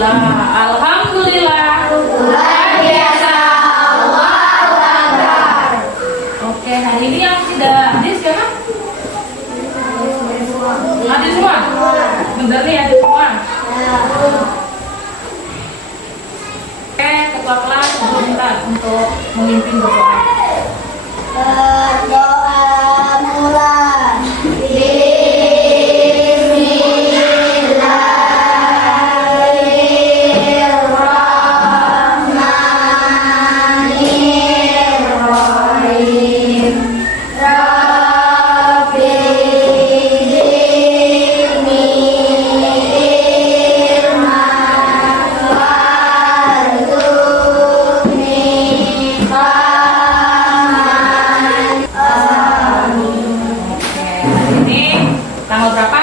Alhamdulillah. Alhamdulillah. Luar biasa. Allahu Akbar. Oke, hari ini yang tidak hadir siapa? Hadir semua? Bener nih, hadir semua. Oke, ketua kelas minta untuk memimpin berdoa. Berdoa mulai. Bismillahirrahmanirrahim. Rabbi zidni ilman warzuqni fahman. Amin. Oke, hari ini tanggal berapa?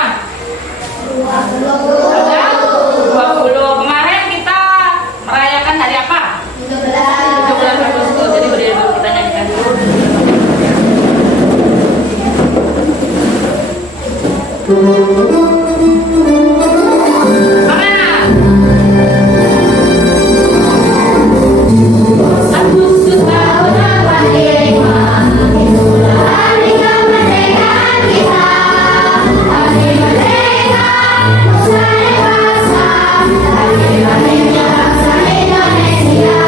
20. Kemarin kita merayakan hari apa? 17 Agustus. Jadi berdiri dulu, kita nyanyikan dulu. Semangat. Agustus tahun 45, hari kemerdekaan kita, hari merdeka nusa dan bangsa, hari merdeka bangsa Indonesia.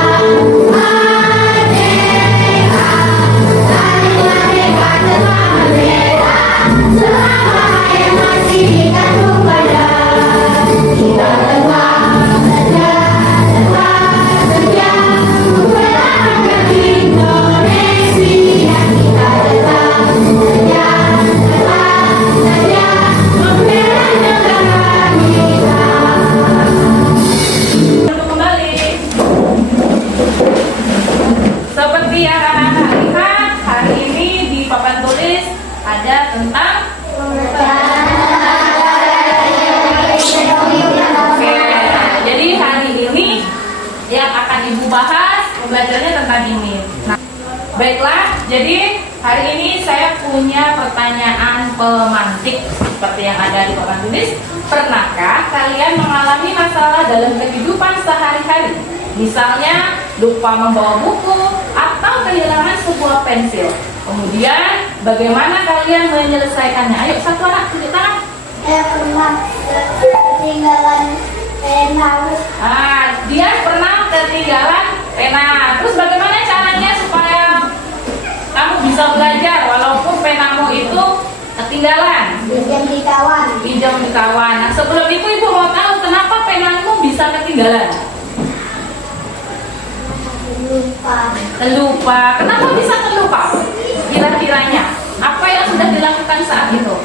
Merdeka, hari merdeka telah merdeka, selama yang masih dikandung badan. Kita telah saja mempertahankan Indonesia. Kita telah saja membela negara kita. Untuk kembali. Seperti yang anak-anak lihat, hari ini di papan tulis ada tentang Oke, jadi hari ini yang akan Ibu bahas pembelajarannya tentang ini. Nah, baiklah, jadi hari ini saya punya pertanyaan pemantik seperti yang ada di papan tulis. Pernahkah kalian mengalami masalah dalam kehidupan sehari-hari? Misalnya lupa membawa buku atau kehilangan sebuah pensil. Kemudian bagaimana kalian menyelesaikannya? Ayo satu anak tunjuk tangan. Saya pernah ketinggalan pena. Dia pernah ketinggalan pena. Terus bagaimana caranya supaya kamu bisa belajar walaupun penamu itu ketinggalan? Pinjam di kawan. Pinjam di kawan. Nah, sebelum itu Ibu mau tahu kenapa penamu bisa ketinggalan? Terlupa. Kenapa bisa terlupa? Kira-kiranya apa yang sudah dilakukan saat itu?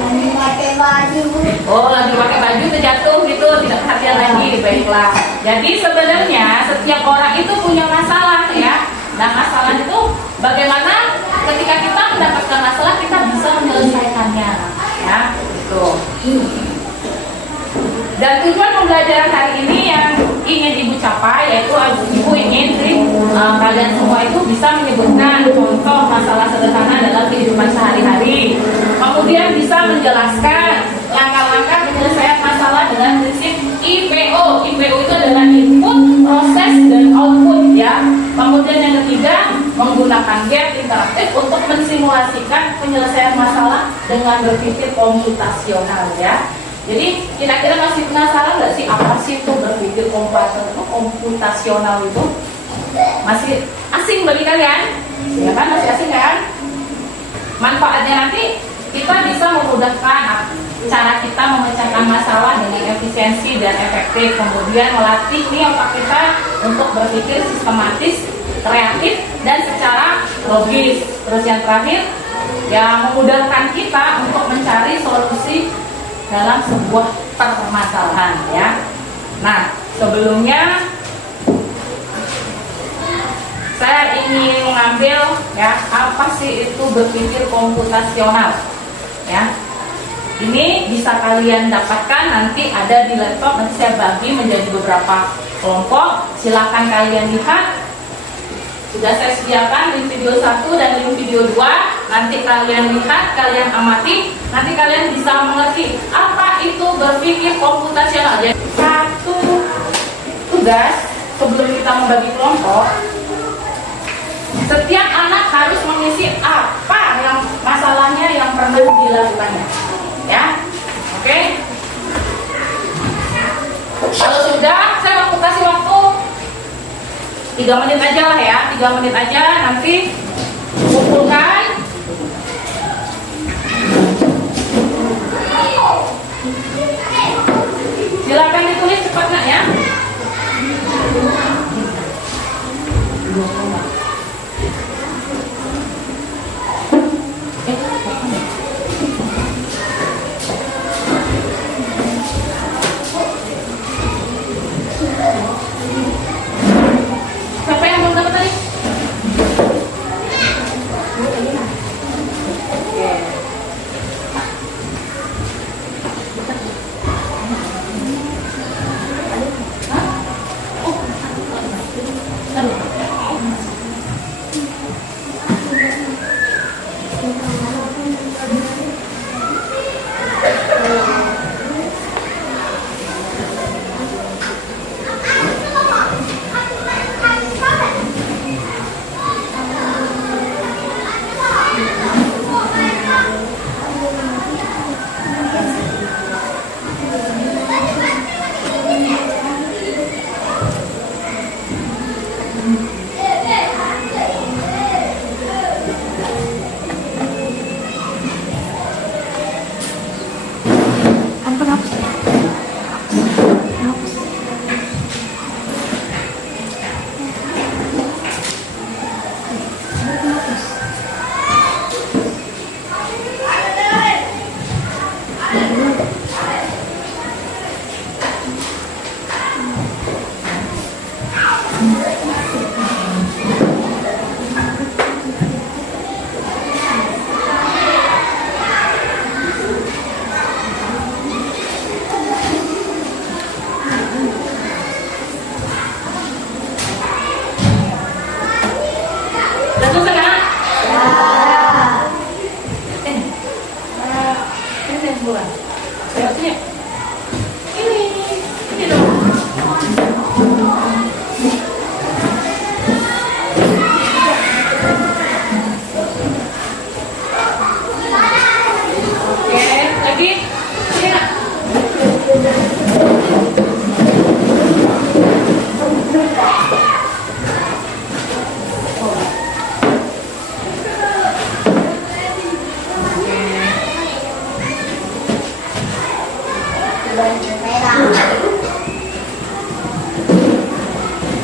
Lagi pakai baju. Oh, lagi pakai baju terjatuh gitu, tidak perhatian lagi. Baiklah. Jadi sebenarnya setiap orang itu punya masalah ya. Nah, masalah itu bagaimana ketika kita mendapatkan masalah kita bisa menyelesaikannya ya. Gitu. Dan tujuan pembelajaran hari ini yang ingin Ibu capai yaitu Ibu ingin kalian semua itu bisa menyebutkan contoh masalah sederhana dalam kehidupan sehari-hari. Kemudian bisa menjelaskan langkah-langkah penyelesaian masalah dengan prinsip IPO. IPO itu adalah input, proses, dan output ya. Kemudian yang ketiga menggunakan game interaktif untuk mensimulasikan penyelesaian masalah dengan berpikir komputasional ya. Jadi kira-kira masih penasaran nggak sih apa sih itu berpikir komputasional itu? Masih asing bagi kalian? Ya kan, masih asing kan? Manfaatnya nanti kita bisa memudahkan cara kita memecahkan masalah dengan efisiensi dan efektif. Kemudian melatih nih otak kita untuk berpikir sistematis, kreatif, dan secara logis. Terus yang terakhir, ya memudahkan kita untuk mencari solusi dalam sebuah permasalahan ya. Nah, sebelumnya saya ingin mengambil ya apa sih itu berpikir komputasional ya. Ini bisa kalian dapatkan nanti ada di laptop, nanti saya bagi menjadi beberapa kelompok. Silakan kalian lihat. Sudah saya sediakan link video 1 dan link video 2. Nanti kalian lihat, kalian amati, nanti kalian bisa mengerti apa itu berpikir komputasional. tugas sebelum kita membagi kelompok. Setiap anak harus mengisi apa yang masalahnya yang pernah dilakukannya, ya. Oke. Kalau sudah, saya mau kasih waktu 3 menit aja lah ya, 3 menit aja, nanti kumpulkan. Silakan ditulis cepat nak ya. Siapa yang belum dapat tadi?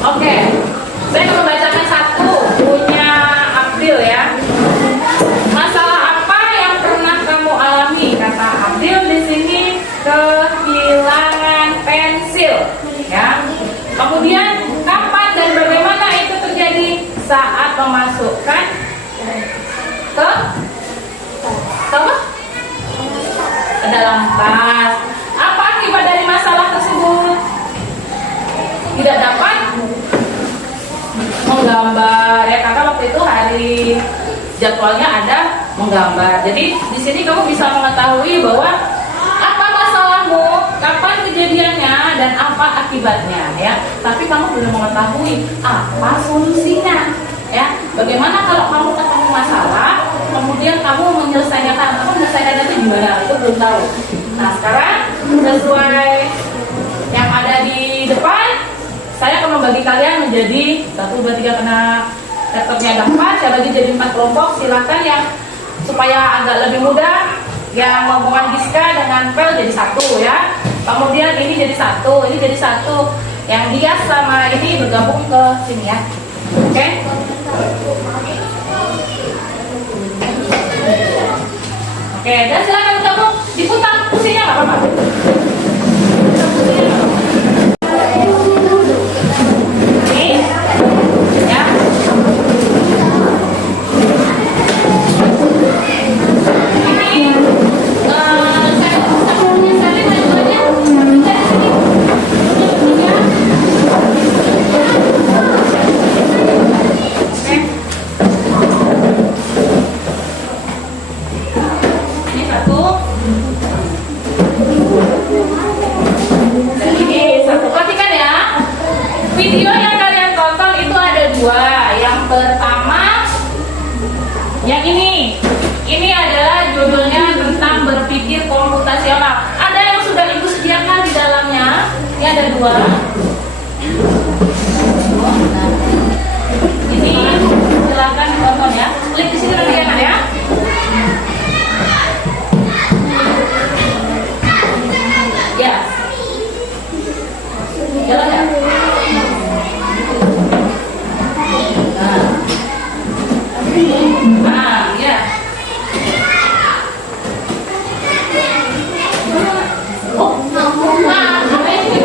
Oke, saya akan membacakan satu punya Abdil ya. Masalah apa yang pernah kamu alami? Kata Abdil di sini kehilangan pensil, ya. Kemudian kapan dan bagaimana itu terjadi? Saat memasukkan ke dalam tas. Apa akibat dari masalah tersebut? Tidak dapat menggambar ya, karena waktu itu hari jadwalnya ada menggambar. Jadi di sini kamu bisa mengetahui bahwa apa masalahmu, kapan kejadiannya, dan apa akibatnya ya. Tapi kamu belum mengetahui apa solusinya ya. Bagaimana kalau kamu ketemu masalah, kemudian kamu menyelesaikannya itu gimana? Itu belum tahu. Nah sekarang sesuai yang ada di depan, saya akan membagi kalian menjadi 1, 2, 3 karena laptopnya ada 4, saya bagi jadi 4 kelompok. Silakan yang supaya agak lebih mudah, yang hubungan Giska dengan Pel jadi 1 ya. Kemudian ini jadi 1, ini jadi 1. Yang Dias sama ini bergabung ke sini ya. Oke? Oke, dan silakan bergabung, diputar kursinya nggak apa-apa. Ini 1. Ini ada dua. Ini silakan ditonton ya. Klik di sini teman-teman ya. Ya. Jalan ya. Nah, ya. Oh, nah, apa ini?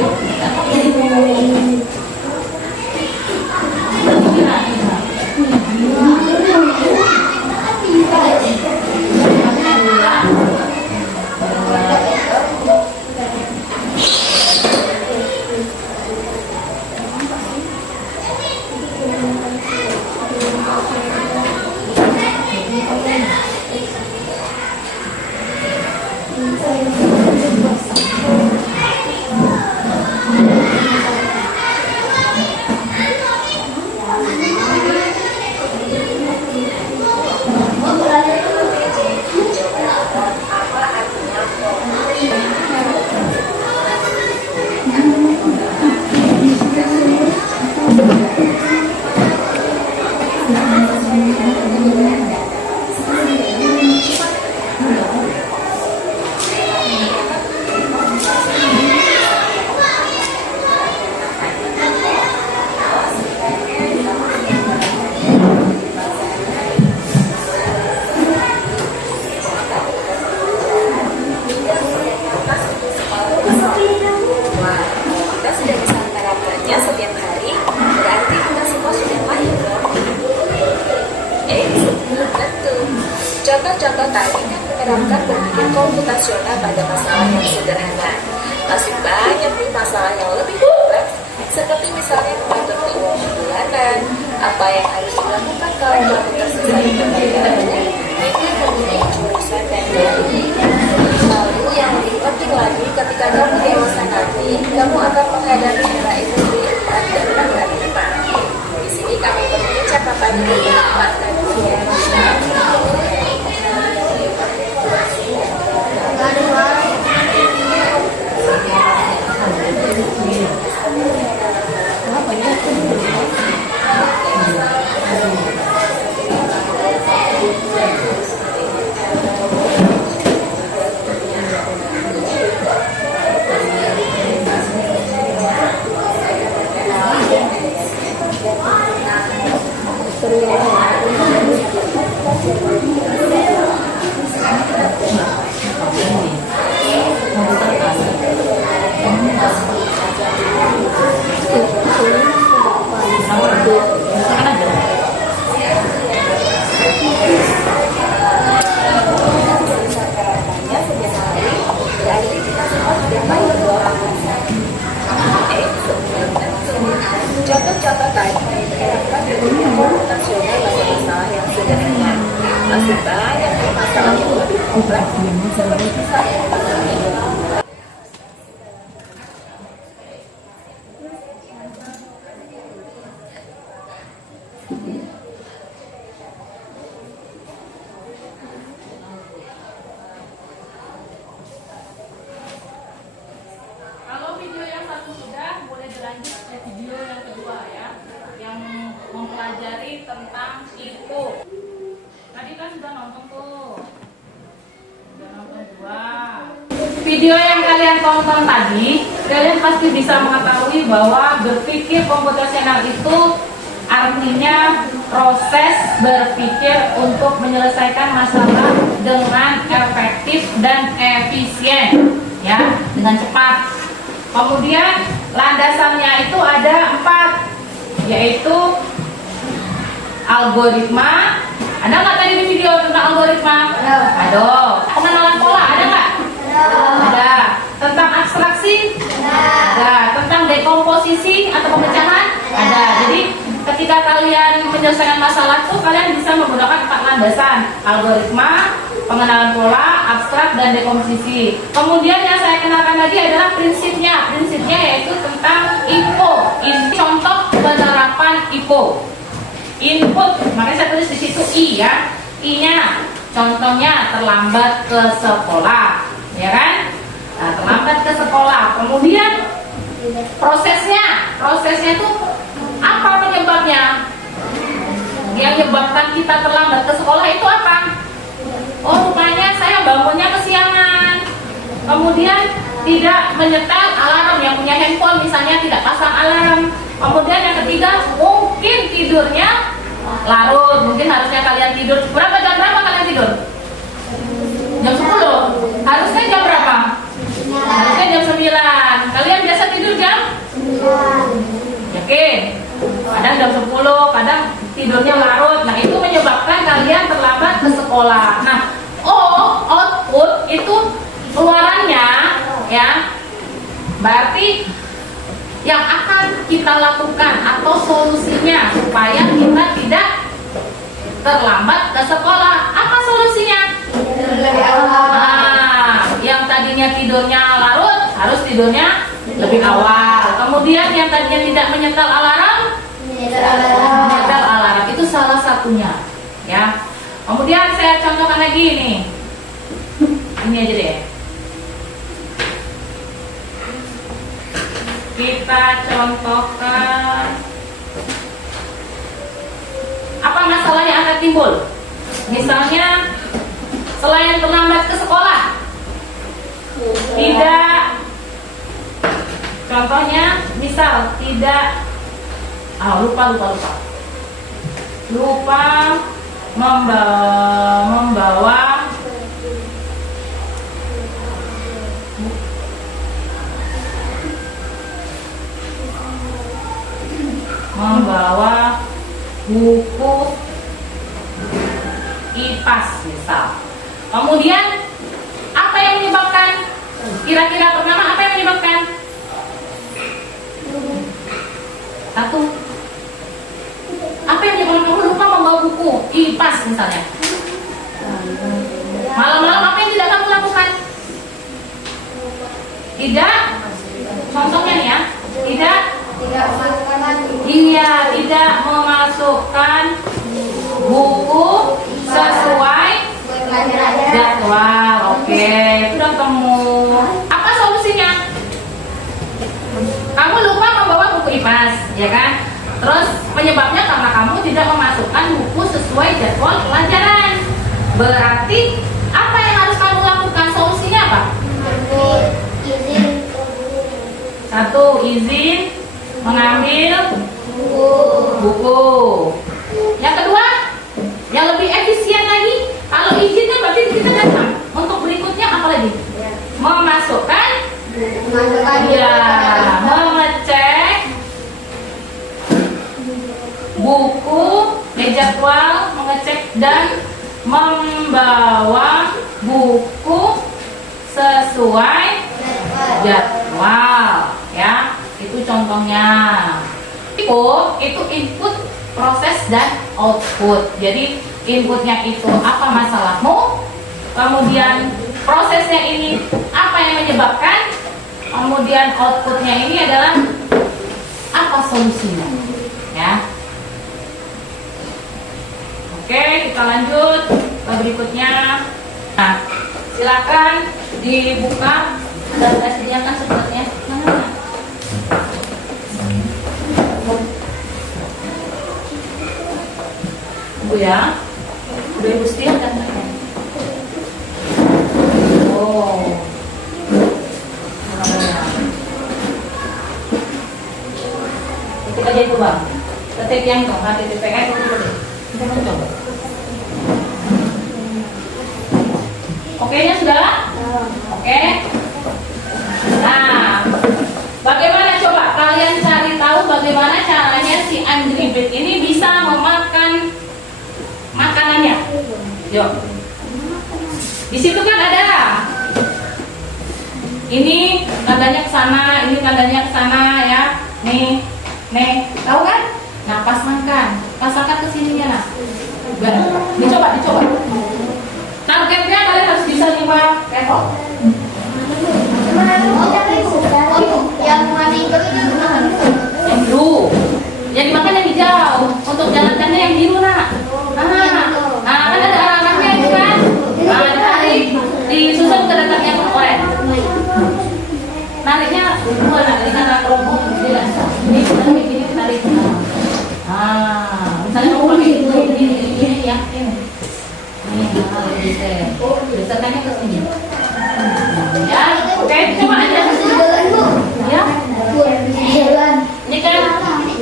Contoh-contoh tadi kan menerapkan berpikir komputasional pada masalah yang sederhana. Masih banyak nih masalah yang lebih kompleks, seperti misalnya mengatur keuangan bulanan, apa yang harus dilakukan kalau kamu tersisa di pekerjaanmu, hingga memilih jurusan dan lain-lain. Lalu yang lebih penting lagi, ketika kamu dewasa nanti, kamu akan menghadapi era industri 4 dan era 5. Di sini kami berikan catatan yang bermanfaat dunia. Contoh-contoh tadi menerapkan berpikir komputasional pada masalah yang sederhana. Masih banyak masalah yang lebih kompleks, seperti misalnya Kalau video yang satu sudah, boleh dilanjut ke video yang kedua ya, yang mempelajari tentang IPO. Tadi kan sudah nonton tuh, sudah nonton dua. Video yang kalian tonton tadi, kalian pasti bisa mengetahui bahwa berpikir komputasional itu artinya proses berpikir untuk menyelesaikan masalah dengan efektif dan efisien, ya, dengan cepat. Kemudian landasannya itu ada 4, yaitu algoritma. Ada nggak tadi di video tentang algoritma? Ada. Pengenalan pola ada nggak? Ada. Tentang abstraksi? Ada. Tentang dekomposisi atau pemecahan? Ada. Jadi ketika kalian menyelesaikan masalah itu kalian bisa menggunakan 4 landasan: algoritma, pengenalan pola, abstrak, dan dekomposisi. Kemudian yang saya kenalkan lagi adalah prinsipnya. Prinsipnya yaitu tentang IPO. Ini contoh penerapan IPO. Input, makanya saya tulis di situ I ya. I-nya, contohnya terlambat ke sekolah, ya kan? Nah, terlambat ke sekolah. Kemudian Prosesnya tuh apa penyebabnya? Yang menyebabkan kita terlambat ke sekolah itu apa? Oh, rupanya saya bangunnya kesiangan. Kemudian tidak menyetel alarm, yang punya handphone misalnya tidak pasang alarm. Kemudian yang ketiga, mungkin tidurnya larut. Mungkin harusnya kalian tidur jam berapa kalian tidur? Jam 10. Harusnya jam berapa? Harusnya jam 9. Kalian biasa tidur jam? Yakin? Kadang jam 10, kadang tidurnya larut. Nah, itu menyebabkan kalian terlambat ke sekolah. Nah, output itu keluarannya ya. Berarti yang akan kita lakukan atau solusinya supaya kita tidak terlambat ke sekolah. Apa solusinya? Yang tadinya tidurnya larut harus tidurnya lebih awal. Kemudian yang tadinya tidak menyetel alarm, menyetel alarm itu salah satunya, ya. Kemudian saya contohkan lagi nih. Ini aja deh. Kita contohkan apa masalah yang akan timbul. Misalnya selain terlambat ke sekolah, tidak, contohnya misal tidak lupa membawa buku IPAS misal. Kemudian apa yang menyebabkan? Kira-kira pertama apa yang menyebabkan? Satu. Apa yang menyebabkan kamu lupa membawa buku IPAS misalnya? Malam-malam apa yang tidak kamu lakukan? Tidak. Contohnya nih ya. Tidak memasukkan buku sesuai jadwal. Oke, sudah ketemu. Apa solusinya? Kamu lupa membawa buku IPAS, ya kan? Terus penyebabnya karena kamu tidak memasukkan buku sesuai jadwal pelajaran. Berarti apa yang harus kamu lakukan? Solusinya apa? Satu, izin mengambil buku. Yang kedua, yang lebih efisien lagi, kalau izinnya berarti kita datang. Untuk berikutnya apa lagi? Memasukkan, mengecek buku, jadwal, mengecek dan membawa buku sesuai jadwal, ya. Itu contohnya. Itu input, proses dan output. Jadi inputnya itu apa masalahmu, kemudian prosesnya ini apa yang menyebabkan, kemudian outputnya ini adalah apa solusinya, ya. Oke, kita lanjut ke berikutnya. Nah, silakan dibuka dan saya sediakan sepertinya. Bu ya, udah Ibu setia kan? Oh, ketik aja itu bang, ketik yang dong, HTTPS itu boleh. Kita mau coba. Oke-nya sudah? Oke. Nah, bagaimana coba kalian cari tahu bagaimana caranya si Angry Bird ini bisa memakan makanannya? Yuk. Di situ kan ada ini tandanya ke sana, ini tandanya ke sana ya. Nih, tahu kan? Nah, pasangkan ke sininya nah. Dicoba. Targetnya kalian harus bisa 5 level. Yang mana itu Yang biru. Yang dimakan yang hijau. Untuk jalankannya yang biru nak. Nah, kan ada arah-arahnya itu kan. Nah, ditarik, disusun ke dekat yang oranye. Nariknya dua nak, ini karena kelompok Geserkannya ke sini. Ya, oke, coba aja. Ya. Ini kan,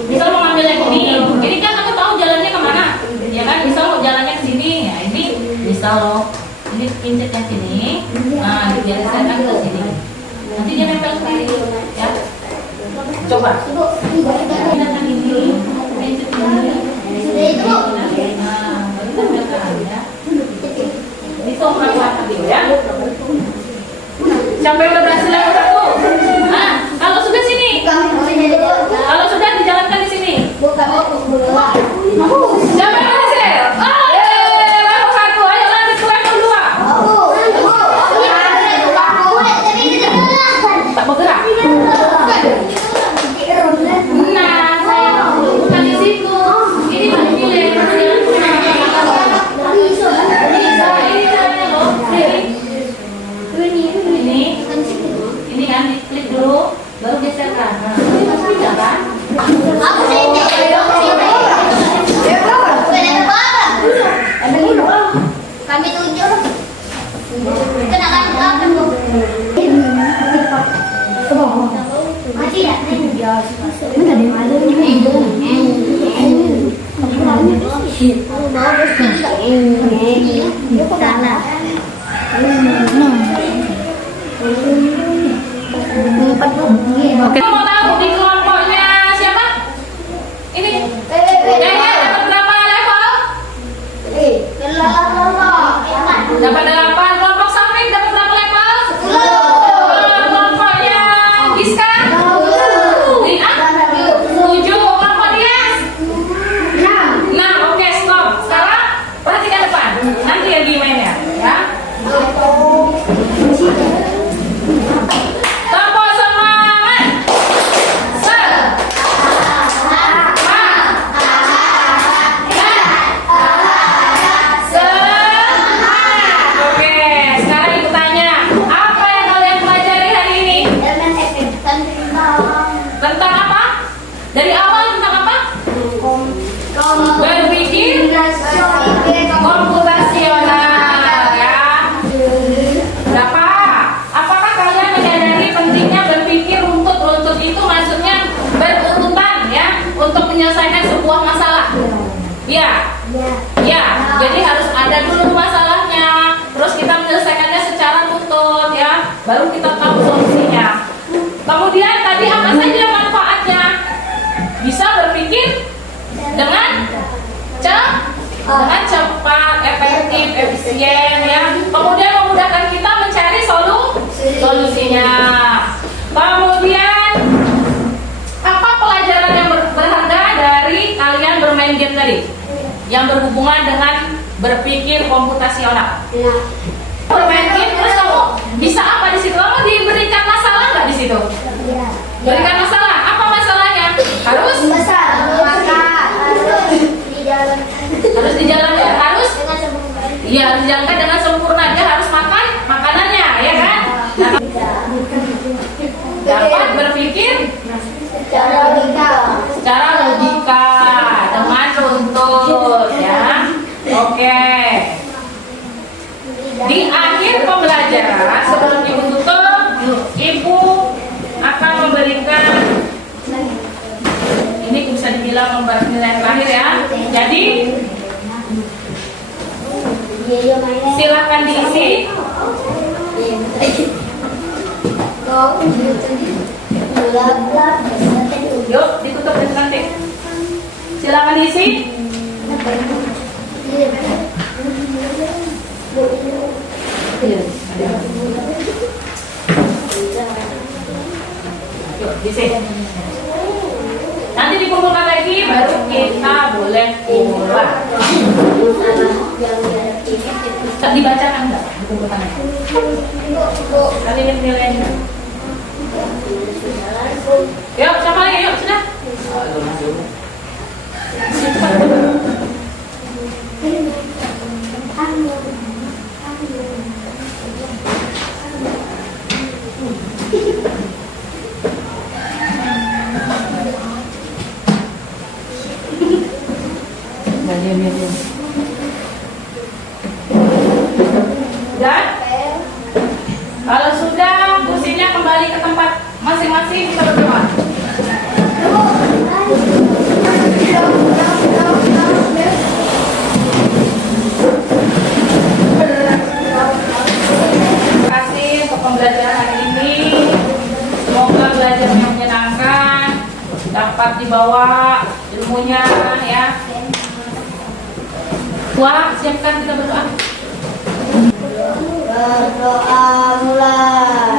misal mau ngambil yang ini kan aku tahu jalannya kemana, ya kan? Misal mau jalannya ke sini, ya ini misal loh, ini pincet yang sini, nah digeserkan ke sini, nanti dia nempel sendiri, ya. Coba. Ini kan ini, pincet ini, nah, baru tempelkan ya. Ini soal dulu ya. Sampai udah berhasil level 1. Nah, kalau sudah sini. Kalau sudah dijalankan di sini. Sampai berhasil. Level 1. Ayo lanjut ke level 2. Tak bergerak. Nah, bukan di situ. Ini baru pilih. Ini kan diklik dulu, baru geserkan. Nah, bisa kan? Kami tujuh. Kenakan apa tuh? Masih ya? Oke. Mau tahu di kelompoknya siapa? Ini. Yang dapat berapa level? Dapat 8. Kelompok samping dapat berapa level? 10. Kelompoknya Giska? 7. Kelompok Dias? 6. Oke, stop. Sekarang perhatikan depan. Nanti lagi mainnya, ya. Tombol semangat. Oke, sekarang ibu tanya, apa yang kalian pelajari hari ini? Tentang apa? Dari awal tentang apa? Berpikir komputasional, ya. Berapa? Apakah kalian menyadari pentingnya berpikir runtut? Itu maksudnya berurutan, ya, untuk menyelesaikan sebuah masalah. Ya. Ya, jadi harus ada dulu masalahnya, terus kita menyelesaikannya secara runtut, ya, baru kita tahu solusinya. Kemudian tadi apa saja manfaatnya? Bisa berpikir dengan cepat, efektif, efisien, ya. Kemudian memudahkan kita mencari solusinya. Kemudian apa pelajaran yang berharga dari kalian bermain game tadi? Yang berhubungan dengan berpikir komputasional. Bermain game terus kamu bisa apa di situ? Kamu diberikan masalah nggak di situ? Berikan masalah. Apa masalahnya? Harus dijalankan. Harus dijalankan dengan sempurna. Dia harus makan makanannya, ya kan? Dapat berpikir secara logika dengan runtut, ya. Oke. Di akhir pembelajaran sebelum ibu tutup, ibu akan memberikan ini bisa dibilang nilai terakhir, ya. Jadi silakan diisi. Yuk, ditutup dengan cantik. Silakan diisi. Yuk, diisi. Nanti dikumpulkan lagi, baru kita boleh pulang. Dibacakan enggak? Dikumpulkan lagi. Nanti nilainya. Yuk, siapa lagi? Yuk, sudah. Diam. Masing-masing kita berdoa. Terima kasih untuk pembelajaran hari ini. Semoga belajar yang menyenangkan, dapat dibawa ilmunya ya. Wah, siapkan kita berdoa. Berdoa mulai.